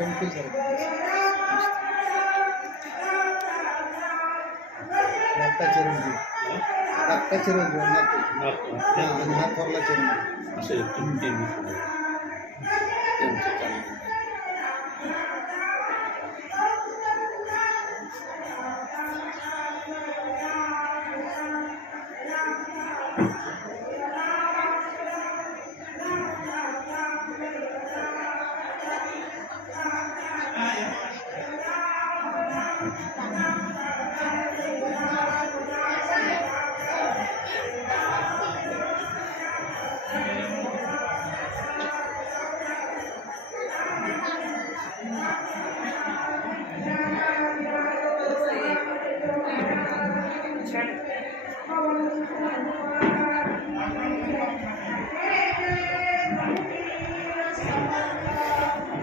temple सारखं नागटा चिरंजीव नागटा चिरंजीव आणि हा थोरला चिरंजीव असं त्यांचं काम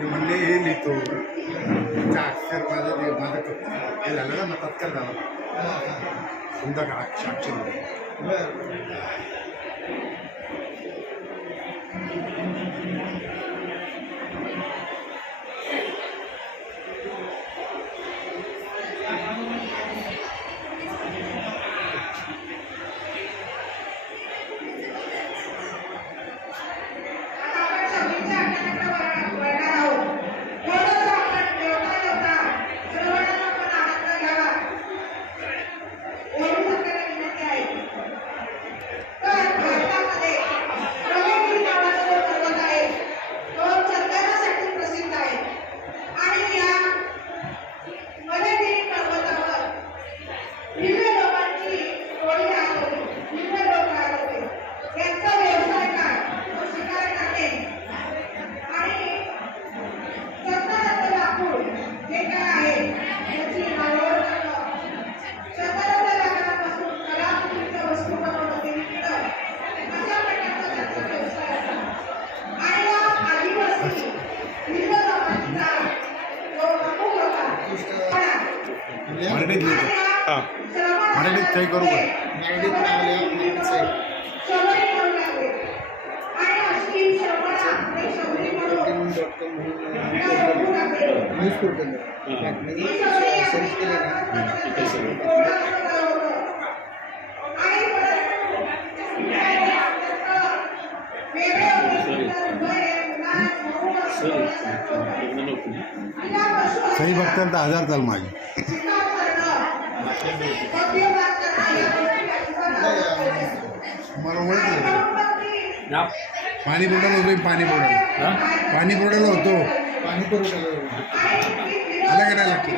म्हणले हे लिहितो तुमचा अक्षर माझं हे झालं ना मग तत्काळ झाला तुमचा का अक्षर मराठीत लिहितो हां मराठीत काही करू का मराठीत न्यूज पोर्टल सर्च केलं सही बघताल तर 1000 चाल माझी मला ओळखलं पाणी पुरवठा होतो पाणी पुरवठा पाणी पुरवठा होतो पाणी पुरवठा आला करायला लागतो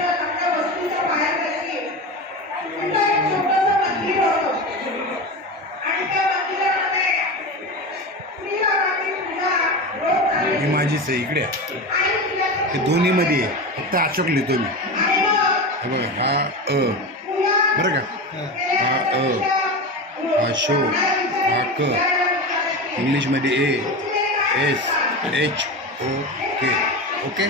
ही माझी सही इकडे हे दोन्हीमध्ये आहे फक्त अशोक लिहितो मी हे बघा हा बरं का हा हा शो हा क इंग्लिशमध्ये एस एच ओ के ओके